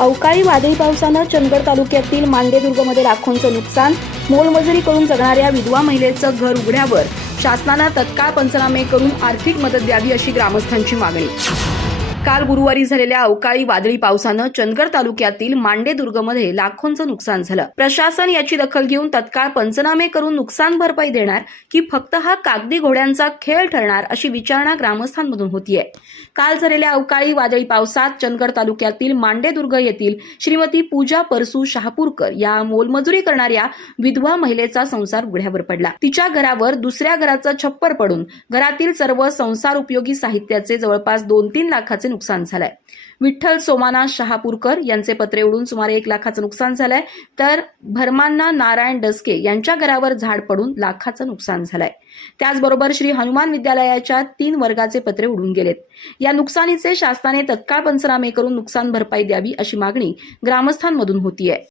अवकाळी वादळी पावसानं चंदगड तालुक्यातील मांडेदुर्गमध्ये लाखोंचं नुकसान. मोलमजुरी करून जगणाऱ्या विधवा महिलेचं घर उघड्यावर शासनानं तत्काळ पंचनामे करून आर्थिक मदत द्यावी अशी ग्रामस्थांची मागणी. काल गुरुवारी झालेल्या अवकाळी वादळी पावसानं चंदगड तालुक्यातील मांडेदुर्गमध्ये लाखोंचं नुकसान झालं. प्रशासन याची दखल घेऊन तत्काळ पंचनामे करून नुकसान भरपाई देणार की फक्त हा कागदी घोड्यांचा खेळ ठरणार अशी विचारणा ग्रामस्थांमधून होतीये. काल झालेल्या अवकाळी वादळी पावसात चंदगड तालुक्यातील मांडेदुर्ग येथील श्रीमती पूजा परसू शहापूरकर या मोलमजुरी करणाऱ्या विधवा महिलेचा संसार उघड्यावर पडला. तिच्या घरावर दुसऱ्या घराचं छप्पर पडून घरातील सर्व संसार उपयोगी साहित्याचे जवळपास 2-3 लाखाचे नुकसान झालंय. विठ्ठल सोमाना शहापूरकर यांचे पत्रे उडून सुमारे 1 लाखाचं नुकसान झालंय, तर भरमांना नारायण डसके यांच्या घरावर झाड पडून लाखाचं नुकसान झालंय. त्याचबरोबर श्री हनुमान विद्यालयाच्या 3 वर्गाचे पत्रे उडून गेलेत. या नुकसानीचे शासनाने तत्काळ पंचनामे करून नुकसान भरपाई द्यावी अशी मागणी ग्रामस्थांमधून होतीये.